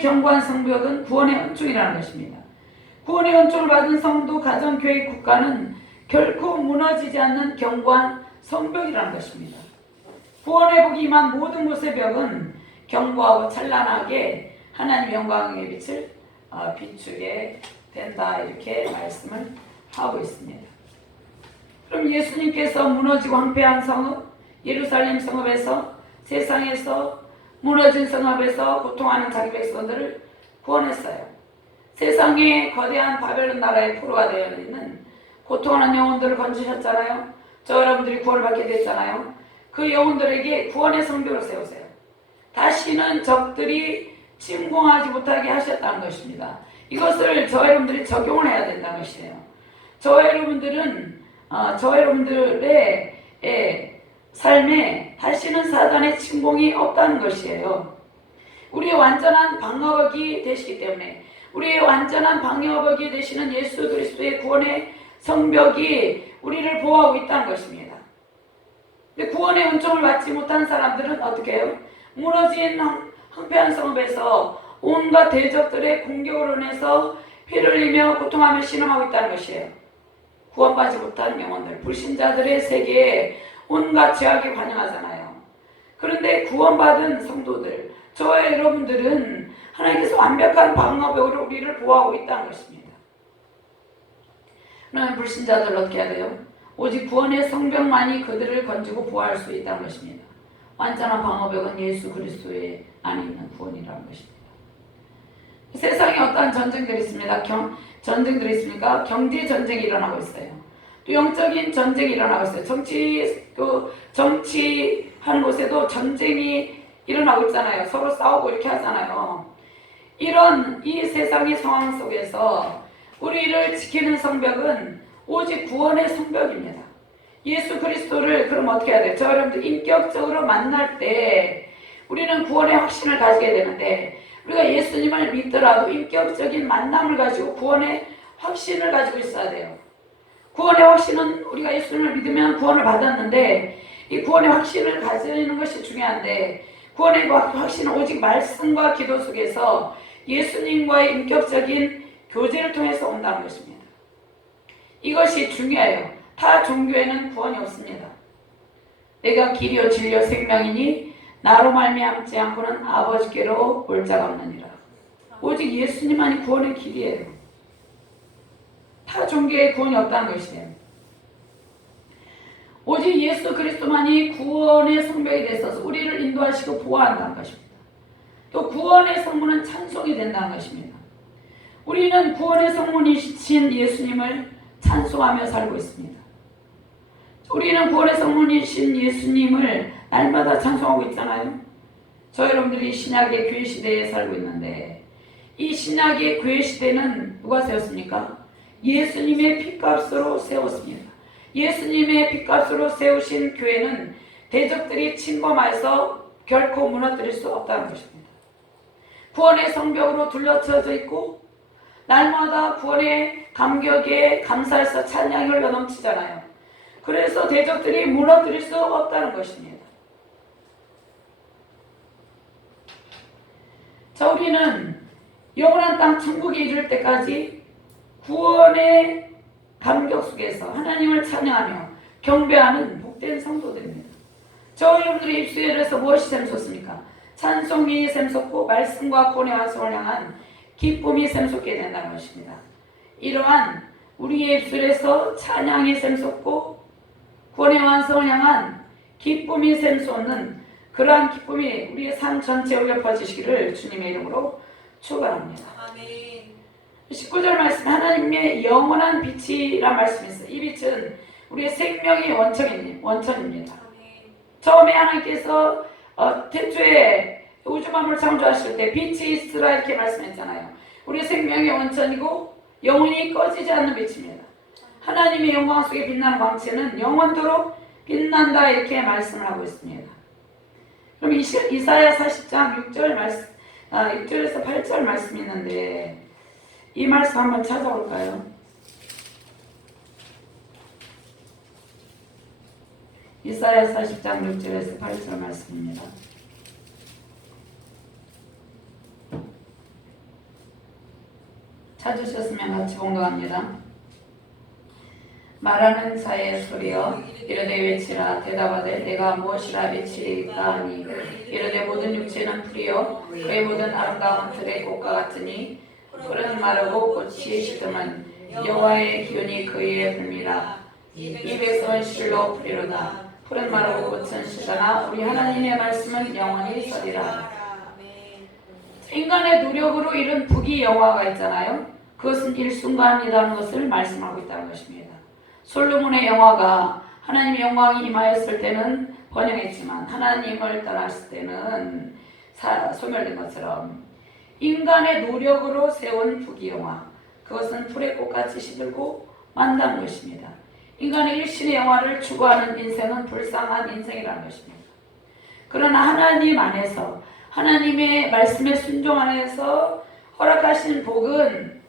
견고한 성벽은 구원의 은총이라는 것입니다. 구원의 은총을 받은 성도, 가정, 교회, 국가는 결코 무너지지 않는 견고한 성벽이라는 것입니다. 구원의 복이 임한 모든 곳의 벽은 견고하고 찬란하게 하나님 영광의 빛을 비추게 된다, 이렇게 말씀을 하고 있습니다. 그럼 예수님께서 무너지고 황폐한 성읍, 예루살렘 성읍에서, 세상에서 무너진 성읍에서 고통하는 자기 백성들을 구원했어요. 세상에 거대한 바벨론 나라의 포로가 되어 있는 고통하는 영혼들을 건지셨잖아요. 저 여러분들이 구원을 받게 됐잖아요. 그 영혼들에게 구원의 성벽을 세우세요. 다시는 적들이 침공하지 못하게 하셨다는 것입니다. 이것을 저 여러분들이 적용을 해야 된다는 것이에요. 저 여러분들의 삶에 다시는 사단의 침공이 없다는 것이에요. 우리의 완전한 방어벽이 되시기 때문에, 우리의 완전한 방어벽이 되시는 예수 그리스도의 구원의 성벽이 우리를 보호하고 있다는 것입니다. 근데 구원의 은총을 받지 못한 사람들은 어떻게 해요? 무너진 황폐한 성읍에서 온갖 대적들의 공격으로 인해서 피를 흘리며 고통하며 신음하고 있다는 것이에요. 구원받지 못한 영혼들, 불신자들의 세계에 온갖 죄악이 관영하잖아요. 그런데 구원받은 성도들, 저와 여러분들은 하나님께서 완벽한 방어벽으로 우리를 보호하고 있다는 것입니다. 그러면 불신자들 어떻게 해야 돼요? 오직 구원의 성벽만이 그들을 건지고 보호할 수 있다는 것입니다. 완전한 방어벽은 예수 그리스도의 안에 있는 구원이라는 것입니다. 세상에 어떠한 전쟁들이 있습니다. 전쟁들이 있습니까? 경제 전쟁이 일어나고 있어요. 또 영적인 전쟁이 일어나고 있어요. 정치하는 곳에도 전쟁이 일어나고 있잖아요. 서로 싸우고 이렇게 하잖아요. 이런 이 세상의 상황 속에서 우리를 지키는 성벽은 오직 구원의 성벽입니다. 예수 그리스도를 그럼 어떻게 해야 돼요? 저 여러분들 인격적으로 만날 때 우리는 구원의 확신을 가지게 되는데, 우리가 예수님을 믿더라도 인격적인 만남을 가지고 구원의 확신을 가지고 있어야 돼요. 구원의 확신은 우리가 예수님을 믿으면 구원을 받았는데, 이 구원의 확신을 가지는 것이 중요한데, 구원의 확신은 오직 말씀과 기도 속에서 예수님과의 인격적인 교제를 통해서 온다는 것입니다. 이것이 중요해요. 타 종교에는 구원이 없습니다. 내가 길이요 진리요 생명이니 나로 말미암지 않고는 아버지께로 올 자가 없느니라. 오직 예수님만이 구원의 길이에요. 타 종교에 구원이 없다는 것이에요. 오직 예수 그리스도만이 구원의 성벽이 되어서 우리를 인도하시고 보호한다는 것입니다. 또 구원의 성문은 찬송이 된다는 것입니다. 우리는 구원의 성문이신 예수님을 찬송하며 살고 있습니다. 우리는 구원의 성문이신 예수님을 날마다 찬송하고 있잖아요. 저 여러분들이 신약의 교회 시대에 살고 있는데, 이 신약의 교회 시대는 누가 세웠습니까? 예수님의 핏값으로 세웠습니다. 예수님의 핏값으로 세우신 교회는 대적들이 침범해서 결코 무너뜨릴 수 없다는 것입니다. 구원의 성벽으로 둘러쳐져 있고 날마다 구원의 감격에 감사해서 찬양이 흘러 넘치잖아요. 그래서 대적들이 무너뜨릴 수 없다는 것입니다. 자, 우리는 영원한 땅 천국에 이를 때까지 구원의 감격 속에서 하나님을 찬양하며 경배하는 복된 성도들입니다. 저 여러분들의 입술에서 무엇이 샘솟습니까? 찬송이 샘솟고 말씀과 구원의 완성을 향한 기쁨이 샘솟게 된다는 것입니다. 이러한 우리의 입술에서 찬양이 샘솟고 구원의 완성을 향한 기쁨이 샘솟는 그러한 기쁨이 우리의 삶 전체에 울려 퍼지시기를 주님의 이름으로 축원합니다. 아멘. 19절 말씀, 하나님의 영원한 빛이란 말씀이 있어요. 이 빛은 우리의 생명의 원천입니다. 처음에 하나님께서 태초에 우주 만물을 창조하실 때 빛이 있으라 이렇게 말씀했잖아요. 우리의 생명의 원천이고 영원히 꺼지지 않는 빛입니다. 하나님의 영광 속에 빛나는 광채는 영원토록 빛난다 이렇게 말씀을 하고 있습니다. 그럼 이사야 40장 6절에서 8절 말씀이 있는데, 이 말씀 한번 찾아볼까요? 이사야 40장 6절에서 8절 말씀입니다. 찾으셨으면 같이 봉독합니다. 말하는 자의 소리여 이르되 외치라. 대답하되 내가 무엇이라 외치리까 하니 이르되 모든 육체는 풀이요 그의 모든 아름다움은 들의 꽃과 같으니 풀은 마르고 꽃이 시드면 여호와의 기운이 그 위에 불미라. 입에서 실로 풀이로다. 풀은 마르고 꽃은 시드나 우리 하나님의 말씀은 영원히 서리라. 인간의 노력으로 이룬 부귀 영화가 있잖아요. 그것은 일순간이라는 것을 말씀하고 있다는 것입니다. 솔로몬의 영화가 하나님의 영광이 임하였을 때는 번영했지만 하나님을 떠났을 때는 소멸된 것처럼 인간의 노력으로 세운 부귀 영화, 그것은 풀의 꽃같이 시들고 만다는 것입니다. 인간의 일신의 영화를 추구하는 인생은 불쌍한 인생이라는 것입니다. 그러나 하나님 안에서 하나님의 말씀에 순종 안에서 허락하신 복은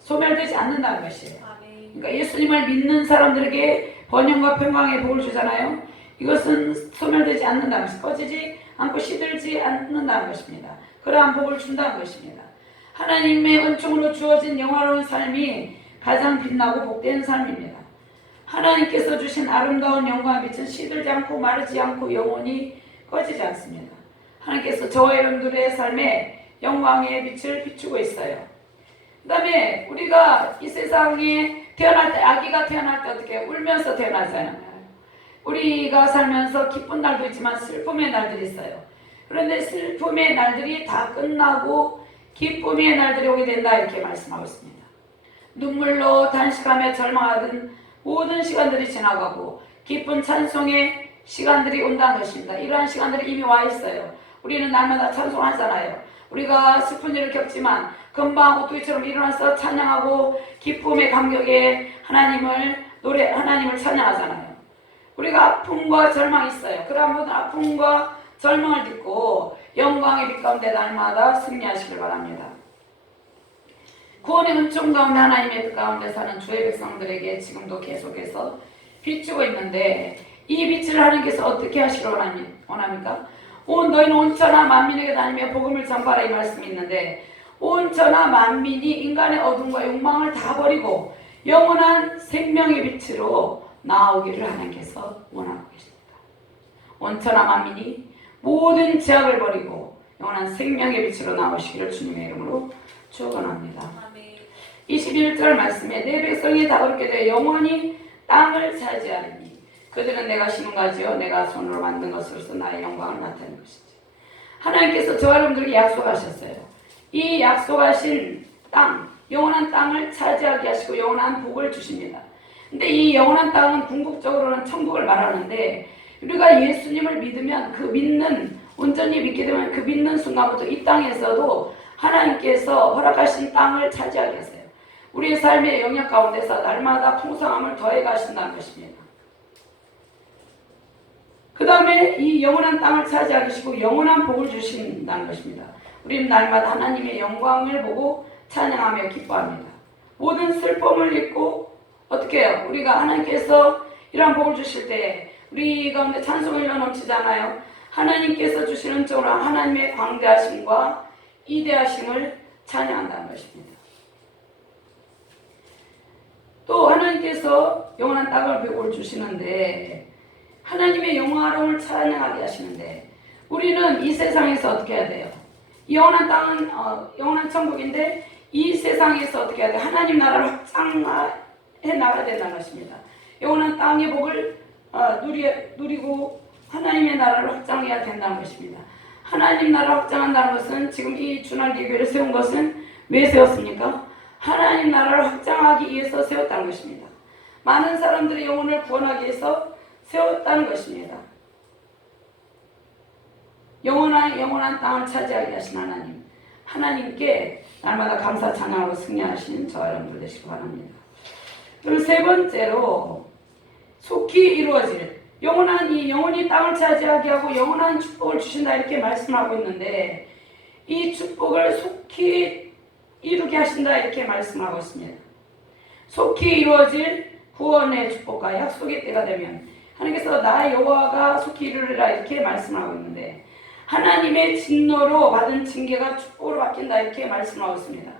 소멸되지 않는다는 것이에요. 그러니까 예수님을 믿는 사람들에게 번영과 평강의 복을 주잖아요. 이것은 소멸되지 않는다는 것입니다. 꺼지지 않고 시들지 않는다는 것입니다. 그러한 복을 준다는 것입니다. 하나님의 은총으로 주어진 영화로운 삶이 가장 빛나고 복된 삶입니다. 하나님께서 주신 아름다운 영광의 빛은 시들지 않고 마르지 않고 영원히 꺼지지 않습니다. 하나님께서 저와 여러분들의 삶에 영광의 빛을 비추고 있어요. 그 다음에 우리가 이 세상에 태어날 때, 아기가 태어날 때 어떻게 울면서 태어나잖아요. 우리가 살면서 기쁜 날도 있지만 슬픔의 날들이 있어요. 그런데 슬픔의 날들이 다 끝나고 기쁨의 날들이 오게 된다, 이렇게 말씀하고 있습니다. 눈물로 단식하며 절망하던 모든 시간들이 지나가고 기쁜 찬송의 시간들이 온다는 것입니다. 이러한 시간들이 이미 와 있어요. 우리는 날마다 찬송하잖아요. 우리가 슬픈 일을 겪지만 금방 오뚜기처럼 일어나서 찬양하고 기쁨의 감격에 하나님을 찬양하잖아요. 우리가 아픔과 절망이 있어요. 그러한 모든 아픔과 절망을 딛고 영광의 빛 가운데 날마다 승리하시길 바랍니다. 구원의 은총 가운데 하나님의 뜻 가운데 사는 주의 백성들에게 지금도 계속해서 비추고 있는데, 이 빛을 하나님께서 어떻게 하시길 원합니까? 너희는 온 천하 만민에게 다니며 복음을 전파하라, 이 말씀이 있는데, 온 천하 만민이 인간의 어둠과 욕망을 다 버리고 영원한 생명의 빛으로 나오기를 하나님께서 원하고 계십니다. 온 천하 만민이 모든 죄악을 버리고 영원한 생명의 빛으로 나오시기를 주님의 이름으로 축원합니다. 21절 말씀에 내 백성이 다 그렇게 되어 영원히 땅을 차지하리니 그들은 내가 심은 가지요 내가 손으로 만든 것으로서 나의 영광을 나타내는 것이지. 하나님께서 저와 여러분들에게 약속하셨어요. 이 약속하신 땅, 영원한 땅을 차지하게 하시고 영원한 복을 주십니다. 근데 이 영원한 땅은 궁극적으로는 천국을 말하는데, 우리가 예수님을 믿으면 온전히 믿게 되면 그 믿는 순간부터 이 땅에서도 하나님께서 허락하신 땅을 차지하게 하세요. 우리의 삶의 영역 가운데서 날마다 풍성함을 더해 가신다는 것입니다. 그 다음에 이 영원한 땅을 차지하게 하시고 영원한 복을 주신다는 것입니다. 우리는 날마다 하나님의 영광을 보고 찬양하며 기뻐합니다. 모든 슬픔을 잊고 어떻게 해요? 우리가 하나님께서 이러한 복을 주실 때 우리 가운데 찬송이 넘치잖아요. 하나님께서 주시는 쪽으로 하나님의 광대하심과 이대하심을 찬양한다는 것입니다. 또 하나님께서 영원한 땅을 복을 주시는데, 하나님의 영화로움을 찬양하게 하시는데, 우리는 이 세상에서 어떻게 해야 돼요? 영원한 땅은 영원한 천국인데 이 세상에서 어떻게 해야 돼요? 하나님 나라를 확장해 나가야 된다는 것입니다. 영원한 땅의 복을 누리고 하나님의 나라를 확장해야 된다는 것입니다. 하나님 나라를 확장한다는 것은, 지금 이 주날개교회를 세운 것은 왜 세웠습니까? 하나님 나라를 확장하기 위해서 세웠다는 것입니다. 많은 사람들의 영혼을 구원하기 위해서 세웠다는 것입니다. 영원한 땅을 차지하게 하신 하나님께 날마다 감사 찬양하고 승리하시는 저와 여러분들 되시기 바랍니다. 그리고 세 번째로, 속히 이루어질 영원히 땅을 차지하게 하고 영원한 축복을 주신다, 이렇게 말씀하고 있는데, 이 축복을 속히 이루게 하신다, 이렇게 말씀하고 있습니다. 속히 이루어질 구원의 축복과 약속의 때가 되면 하나님께서 나 여호와가 속히 이루리라, 이렇게 말씀하고 있는데, 하나님의 진노로 받은 징계가 축복으로 바뀐다, 이렇게 말씀하고 있습니다.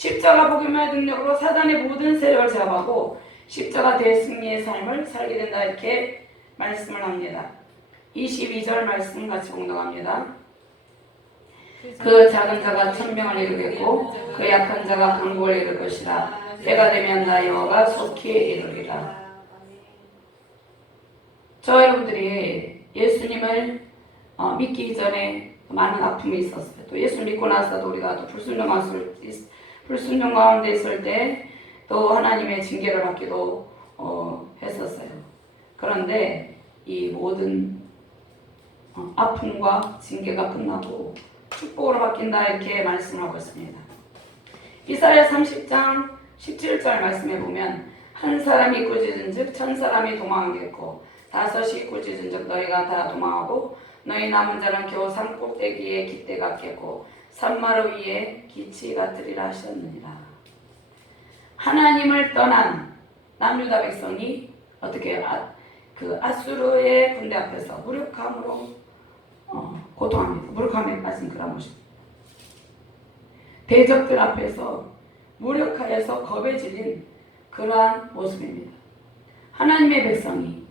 십자가 복음의 능력으로 사단의 모든 세력을 제압하고 십자가 대승리의 삶을 살게 된다 이렇게 말씀을 합니다. 22절 말씀 같이 공독합니다. 그 작은 자가 천명을 이루겠고 그 약한 자가 강국을 이룰 것이라. 때가 되면 나 여호와가 속히 이루리라. 저 여러분들이 예수님을 믿기 전에 많은 아픔이 있었어요. 또 예수 믿고 나서도 우리가 또 불순종 가운데 있을 때 또 하나님의 징계를 받기도 했었어요. 그런데 이 모든 아픔과 징계가 끝나고 축복으로 바뀐다 이렇게 말씀하고 있습니다. 이사야 30장 17절 말씀에 보면 한 사람이 꾸짖은즉 천 사람이 도망하겠고 다섯이 꾸짖은즉 너희가 다 도망하고 너희 남은 자는 겨우 산 꼭대기에 깃대 같겠고 산마루 위에 기치 같으리라 하셨느니라. 하나님을 떠난 남유다 백성이 어떻게 그 아수르의 군대 앞에서 무력함으로 고통합니다. 무력함에 빠진 그런 모습입니다. 대적들 앞에서 무력하여서 겁에 질린 그러한 모습입니다. 하나님의 백성이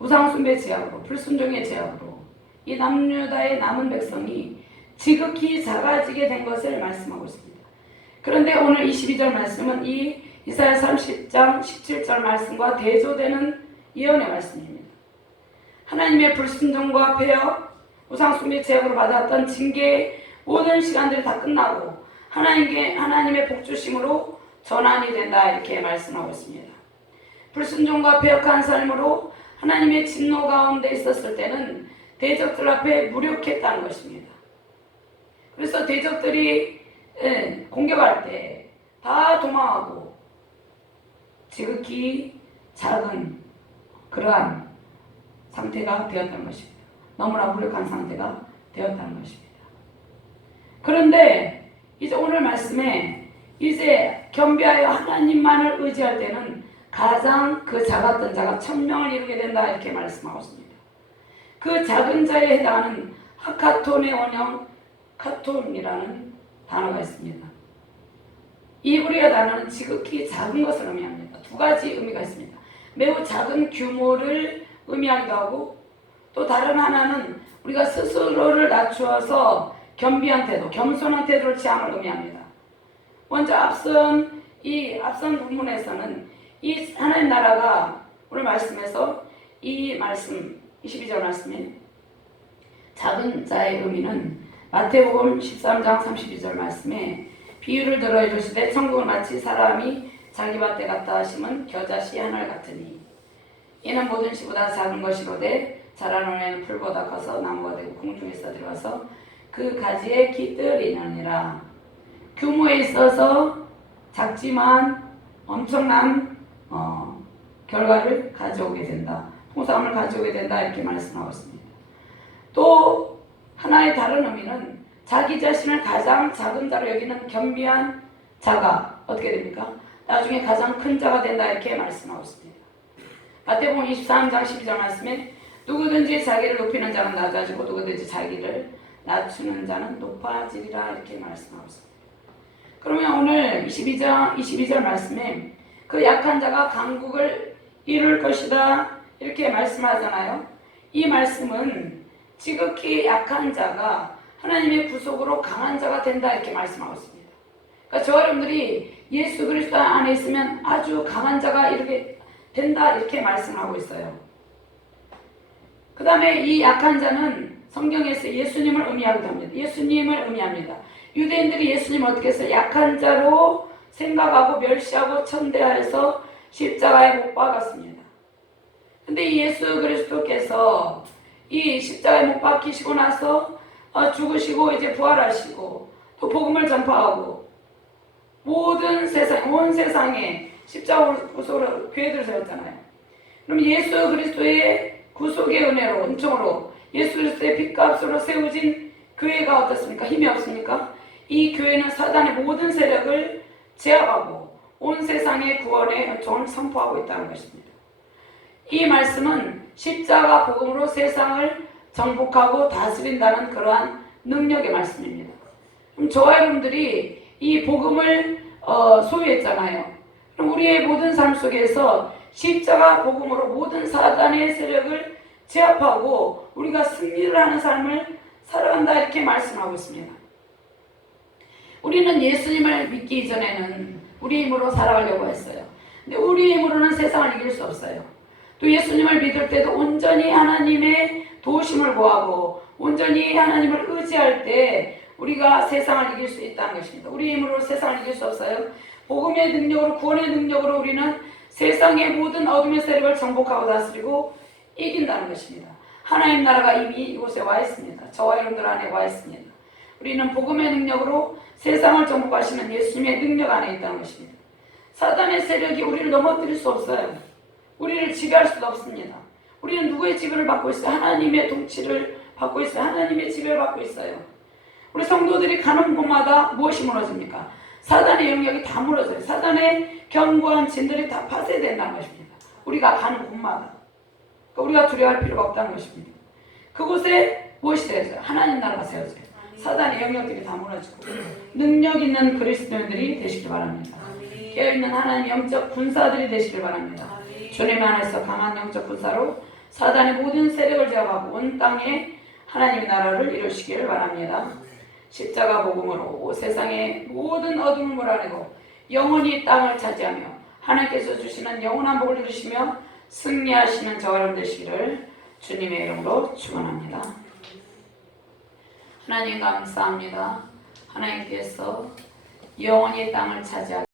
우상숭배 제약으로 불순종의 제약으로 이 남유다의 남은 백성이 지극히 작아지게 된 것을 말씀하고 있습니다. 그런데 오늘 22절 말씀은 이 이사야 30장 17절 말씀과 대조되는 예언의 말씀입니다. 하나님의 불순종과 폐역, 우상숭배 제약으로 받았던 징계의 모든 시간들이 다 끝나고 하나님의 복주심으로 전환이 된다 이렇게 말씀하고 있습니다. 불순종과 폐역한 삶으로 하나님의 진노 가운데 있었을 때는 대적들 앞에 무력했다는 것입니다. 그래서 대적들이 공격할 때 다 도망하고 지극히 작은 그러한 상태가 되었다는 것입니다. 너무나 무력한 상태가 되었다는 것입니다. 그런데 이제 오늘 말씀에 이제 겸비하여 하나님만을 의지할 때는 가장 그 작았던 자가 천명을 이루게 된다 이렇게 말씀하고 있습니다. 그 작은 자에 해당하는 하카톤의 원형 카톤이라는 단어가 있습니다. 이 히브리어 단어는 지극히 작은 것을 의미합니다. 두 가지 의미가 있습니다. 매우 작은 규모를 의미하기도 하고 또 다른 하나는 우리가 스스로를 낮추어서 겸비한 태도, 겸손한 태도를 취함을 의미합니다. 먼저 앞선 본문에서는 이 하나님 나라가 오늘 말씀에서 이 말씀 22절 말씀에 작은 자의 의미는 마태복음 13장 32절 말씀에 비유를 들어 이르시되 천국은 마치 사람이 자기 밭에 갔다 하심은 겨자씨 하늘 같으니 이는 모든 씨보다 작은 것이로되 자라는 후에는 풀보다 커서 나무가 되고 공중에서 들어가서 그 가지에 깃들이느니라. 규모에 있어서 작지만 엄청난 결과를 가져오게 된다. 풍성함을 가져오게 된다 이렇게 말씀하고 있습니다. 또 하나의 다른 의미는 자기 자신을 가장 작은 자로 여기는 겸비한 자가 어떻게 됩니까? 나중에 가장 큰 자가 된다 이렇게 말씀하고 있습니다. 마태복음 23장 12절 말씀에 누구든지 자기를 높이는 자는 낮아지고 누구든지 자기를 낮추는 자는 높아지리라 이렇게 말씀하고 있습니다. 그러면 오늘 22절 말씀에 그 약한 자가 강국을 이룰 것이다 이렇게 말씀하잖아요. 이 말씀은 지극히 약한 자가 하나님의 구속으로 강한 자가 된다 이렇게 말씀하고 있습니다. 그러니까 저 여러분들이 예수 그리스도 안에 있으면 아주 강한 자가 이렇게 된다 이렇게 말씀하고 있어요. 그 다음에 이 약한 자는 성경에서 예수님을 의미하기도 합니다. 예수님을 의미합니다. 유대인들이 예수님을 어떻게 해서 약한 자로 생각하고 멸시하고 천대하여서 십자가에 못 박았습니다. 근데 이 예수 그리스도께서 이 십자가에 못 박히시고 나서 죽으시고 이제 부활하시고 또 복음을 전파하고 모든 세상, 온 세상에 십자가 구속으로 교회들을 세웠잖아요. 그럼 예수 그리스도의 구속의 은혜로, 은총으로 예수 그리스도의 핏값으로 세워진 교회가 어떻습니까? 힘이 없습니까? 이 교회는 사단의 모든 세력을 제압하고 온 세상의 구원의 은총을 선포하고 있다는 것입니다. 이 말씀은 십자가 복음으로 세상을 정복하고 다스린다는 그러한 능력의 말씀입니다. 그럼 저와 여러분들이 이 복음을 소유했잖아요. 그럼 우리의 모든 삶 속에서 십자가 복음으로 모든 사단의 세력을 제압하고 우리가 승리를 하는 삶을 살아간다 이렇게 말씀하고 있습니다. 우리는 예수님을 믿기 이전에는 우리 힘으로 살아가려고 했어요. 근데 우리 힘으로는 세상을 이길 수 없어요. 또 예수님을 믿을 때도 온전히 하나님의 도우심을 구하고 온전히 하나님을 의지할 때 우리가 세상을 이길 수 있다는 것입니다. 우리 힘으로 세상을 이길 수 없어요. 복음의 능력으로, 구원의 능력으로 우리는 세상의 모든 어둠의 세력을 정복하고 다스리고 이긴다는 것입니다. 하나님 나라가 이미 이곳에 와 있습니다. 저와 여러분들 안에 와 있습니다. 우리는 복음의 능력으로 세상을 정복하시는 예수님의 능력 안에 있다는 것입니다. 사단의 세력이 우리를 넘어뜨릴 수 없어요. 우리를 지배할 수도 없습니다. 우리는 누구의 지배를 받고 있어요? 하나님의 통치를 받고 있어요. 하나님의 지배를 받고 있어요. 우리 성도들이 가는 곳마다 무엇이 무너집니까? 사단의 영역이 다 무너져요. 사단의 견고한 진들이 다 파쇄된다는 것입니다. 우리가 가는 곳마다. 우리가 두려워할 필요가 없다는 것입니다. 그곳에 무엇이 세워져요? 하나님 나라가 세워져요. 사단의 영역들이 다 무너지고 능력 있는 그리스도인들이 되시길 바랍니다. 깨어있는 하나님 영적 군사들이 되시길 바랍니다. 주님 안에서 강한 영적 군사로 사단의 모든 세력을 제압하고 온 땅에 하나님의 나라를 이루시길 바랍니다. 십자가 복음으로 세상의 모든 어둠을 몰아내고 영원히 땅을 차지하며 하나님께서 주시는 영원한 복을 누리시며 승리하시는 저와 여러분 되시기를 주님의 이름으로 축원합니다. 하나님 감사합니다. 하나님께서 영원히 땅을 차지하고